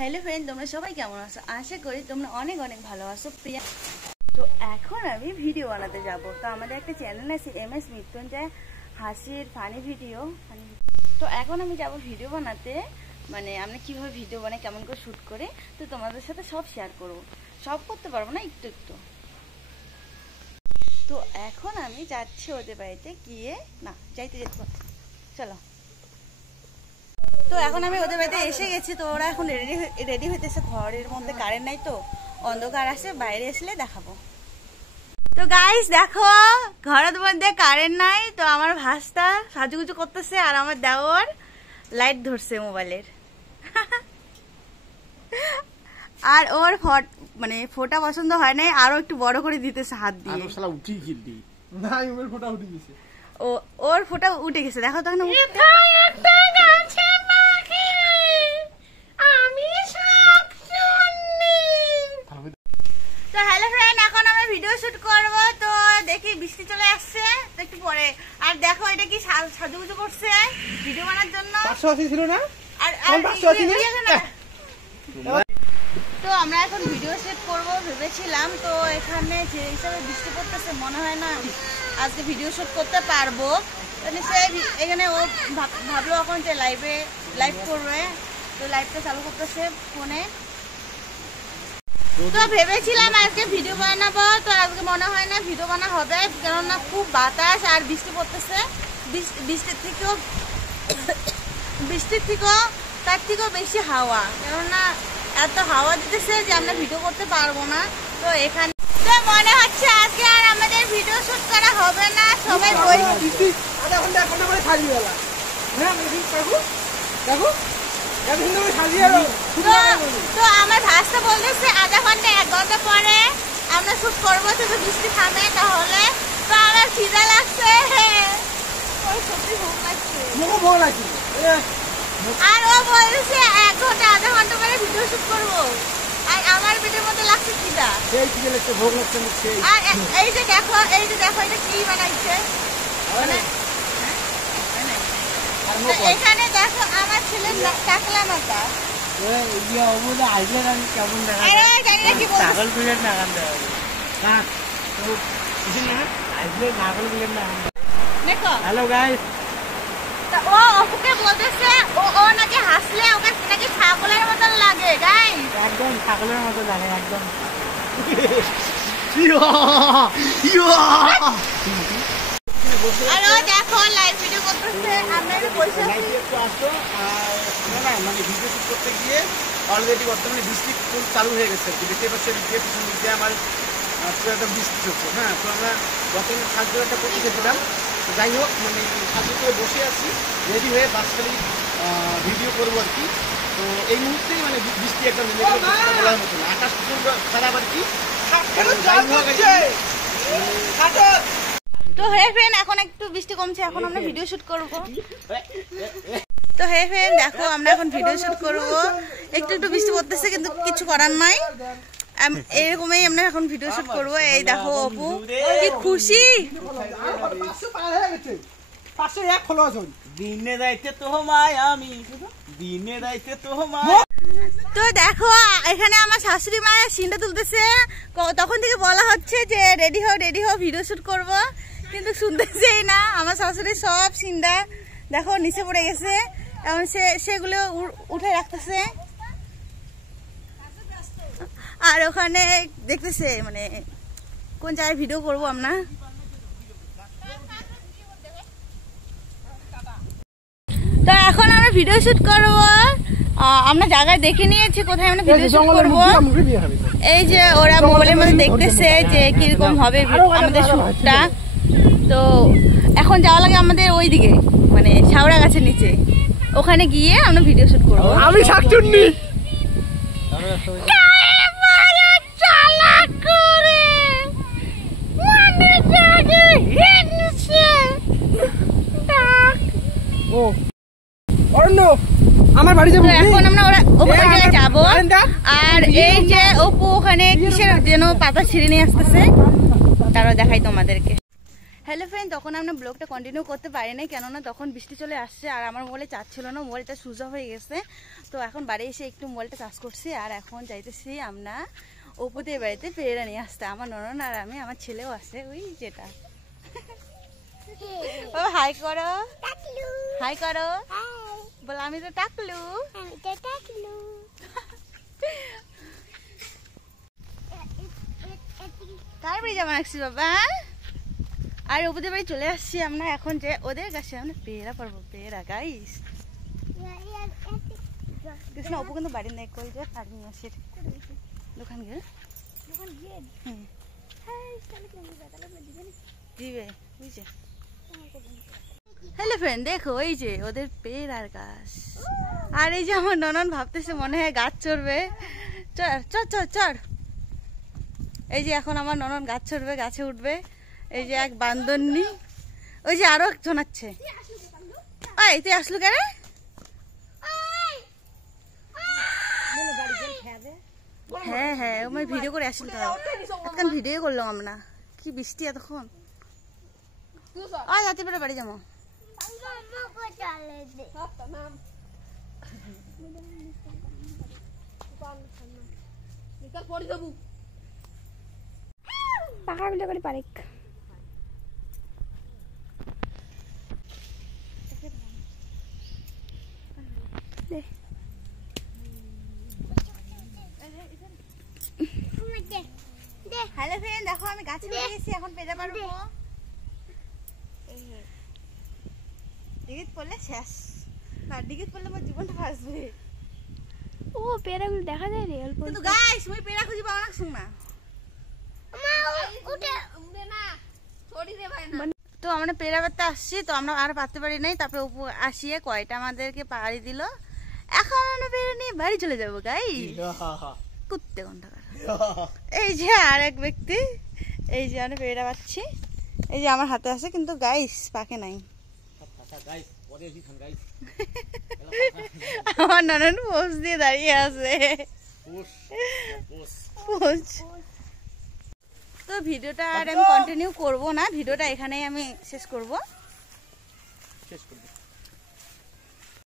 Hello friend, তোমরা সবাই কেমন আছো? আশা করি তোমরা অনেক অনেক ভালো আছো। প্রিয়া, তো এখন আমি ভিডিও বানাতে যাব। তো আমাদের একটা চ্যানেল আছে MS মৃত্যুঞ্জয় হাসির ফানি ভিডিও। তো এখন আমি যাব ভিডিও বানাতে, মানে আমরা কীভাবে ভিডিও বানাই, কেমন করে শ্যুট করে, তো তোমাদের সাথে সব শেয়ার করবো। সব করতে পারবো না, একটু একটু। তো এখন আমি যাচ্ছি ওদের বাড়িতে, গিয়ে না যাইতে চলো। তো এখন আমি ওদের বাড়িতে এসে গেছি। তো ওরা এখন রেডি হইতেছে। ঘরের মধ্যে কারেন্ট নাই, তো অন্ধকার আছে, বাইরে আসলে দেখাবো। তো গাইস দেখো, ঘরের মধ্যে কারেন্ট নাই, তো আমার ভাসটা সাজুগুজু করতেছে, আর আমার দেওর লাইট ধরছে মোবাইলের। আর ওর মানে ফোটা পছন্দ হয় নাই, আরো একটু বড় করে দিতেছে হাত দিয়ে। ওর ফোটা উঠে গেছে, দেখো তখন। তো হ্যালো ফ্রেন্ড, এখন আমরা ভিডিও শুট করব। তো দেখি বৃষ্টি চলে আসছে তো একটু পরে। আর দেখো এটা কি সাজুগুজু করছে ভিডিও বানার জন্য। ছিল না? আর তো আমরা এখন ভিডিও সেট করব ভেবেছিলাম। তো এখানে যে হিসাবে বৃষ্টি পড়তেছে, মনে হয় না আজকে ভিডিও শুট করতে পারবো। এখানে ও ভাবলো এখন যে লাইভ করবে, তো লাইভটা চালু করতেছে ফোনে। তো ভেবেছিলাম আজকে ভিডিও বানাবো, তো আজকে মনে হয় না ভিডিও বানা হবে, কেননা খুব বাতাস আর বৃষ্টি পড়তেছে। বৃষ্টির থেকেও তার থেকেও বেশি হাওয়া, কেননা এত হাওয়া দিতেছে যে আমরা ভিডিও করতে পারবো না। তো এখানে তো মনে হচ্ছে আজকে আর আমাদের ভিডিও শুট করা হবে না। সবাই তো আমার ভাষা বলতেছে আধা ঘন্টা 1 ঘন্টা পরে আমরা শুট করবো, যদি বৃষ্টি থামে তাহলে। তো আমার খিদা লাগছে, সত্যি ভোগ লাগছে। আর ও বলছে 1 ঘন্টা আধা ঘন্টা পরে ভিডিও শুট করবো, আর আমার ভিডিওর মধ্যে লাগছে খিদা। আর এই যে দেখো এটা কি বানাইছে। এখানে দেখো আমার ছেলের টাকলা মাথা। হ্যালো গাইস, ও ওকে বলতেছে ও নাকি হাসলে ওকে নাকি ছাগলের মতন লাগে। গাইস একদম ছাগলের মতো লাগে, একদম। আর ও দেখো লাইভ ভিডিও করতেছে, আমরা বসে আছি। না মানে ভিডিও শুট করতে গিয়ে অলরেডি বর্তমানে বৃষ্টি চালু হয়ে গেছে। দেখতে পাচ্ছি পিছন দিক দিয়ে আমার পুরো একটা বৃষ্টি হচ্ছে। হ্যাঁ, তো আমরা বর্তমানে খাদ্য একটা করতে গেছিলাম। যাই হোক, মানে খাদ্য করে বসে আছি রেডি হয়ে, বাসখালি ভিডিও করবো আর কি। তো এই মুহূর্তেই মানে বৃষ্টি একদম নেমে গেল, বলার মতো না। আকাশ প্রচন্ড খারাপ আর কি। তো হে ফ্রেন্ড, এখন একটু বৃষ্টি কমছে, এখন আমরা ভিডিও শুট করব। তো হে ফ্রেন্ড দেখো, আমরা এখন ভিডিও শুট করব। একটু একটু বৃষ্টি পড়তেছে, কিন্তু কিছু করার নাই, এরকমই আমরা এখন ভিডিও শুট করব। এই দেখো অপু কি খুশি। তো দেখো এখানে আমার শাশুড়ি মা সিনটা তুলতেছে। তখন থেকে বলা হচ্ছে যে রেডি হও ভিডিও শুট করব, কিন্তু শুনতেছেই না। আমার শাশুড়ি সব সিনটা দেখো নিচে পড়ে গেছে, এখন সেগুলো উঠে রাখতেছে। আর ওখানে দেখতেছে মানে কোন জায়গায় ভিডিও করবো আমরা। তো এখন আমরা ভিডিও শুট করব। আমরা জায়গায় দেখে নিয়েছি কোথায় আমরা ভিডিও শুট করব। এই যে ওরা মোবাইলের মধ্যে দেখতেছে যে কিরকম হবে আমাদের শুটটা। তো এখন যাওয়া লাগে আমাদের ওইদিকে, মানে শাওড়া গাছের নিচে, ওখানে গিয়ে আমরা ভিডিও শুট করবো। আমি শাকচুন্নি আমার বাড়ি যাবো। এখন আমরা ওখানে যাবো। আর এই যে অপু ওখানে কিসের যেন পাতা ছিঁড়ে নিয়ে আসতেছে, তারও দেখাই তোমাদেরকে। হ্যালো ফ্রেন্ড, তখন আমরা ব্লগটা কন্টিনিউ করতে পারি নাই, কেননা তখন বৃষ্টি চলে আসছে আর আমার মোবাইলে চার্জ ছিল না, মোবাইলটা সুইচ অফ হয়ে গেছে। তো এখন বাড়ি এসে একটু মোবাইলটা চার্জ করছি আর এখন যাইতেছি আমরা অপুদের বাড়িতে পেয়ারা নিয়ে আসতে। আমার ননদ আর আমি, আমার ছেলেও আছে ওই যেটা। ও হাই করো, হাই করো, বল আমি তো টাকলু। কার বাড়ি যাবো আসছি বাবা? আর ওদের বাড়ি চলে আসছি আমরা এখন, যে ওদের কাছে আমরা পেয়ারা পারবো, পেয়ারা গাইস। কৃষ্ণ অপু কিন্তু বাড়ি নেই, কই যে পারি না সে দোকান গিয়ে দিবে বুঝছে। হ্যালো ফ্রেন্ড, দেখো এই যে ওদের পেয়ারার গাছ, আর এই যে আমার ননদ ভাবতেছে মনে হয় গাছ চড়বে। চড় চড় চড় চড়। এই যে এখন আমার ননদ গাছ চড়বে, গাছে উঠবে। এই যে এক বান্দরনি, ওই যে আরো একজন আছে। ওই তুই আসলু কেন? হ্যাঁ হ্যাঁ, আমি ভিডিও করে আসল, এখন ভিডিও করলাম আমরা। কি বৃষ্টি এতক্ষণ। রাতে বেড়ে বাড়ি যাবো। পাকা গুলো করে পারেক হ্যালো ফ্রেন্ড, দেখো আমি গাছে উঠে গেছি, এখন পেড়ে পারবো। ডিগিট পড়লে শেষ, না ডিগিট পড়লে আমার জীবনটা ফাঁসবে। ও পেয়ারাগুলো দেখা যায় রে অল্প। কিন্তু গাইস মই পেড়া খুঁজি পাওয়া না শুন না। তো আমরা পেড়া পাড়তে আসছি, তো আমরা আর পারতে পারি নাই। তারপরে উপর আসিয়ে কয়টা আমাদেরকে পাড়ি দিল। এখন আমরা পেড়া নিয়ে বাড়ি চলে যাবো গাই। কুত্তে ঘন্টা। এই যে আর এক ব্যক্তি, এই যে আমি পেড়া পাচ্ছি, এই যে আমার হাতে আছে, কিন্তু গাইস পাকে নাই। আমার ননদ পোষ দিয়ে দাঁড়িয়ে আছে। তো ভিডিওটা আর আমি কন্টিনিউ করব না, ভিডিওটা এখানেই আমি শেষ করব।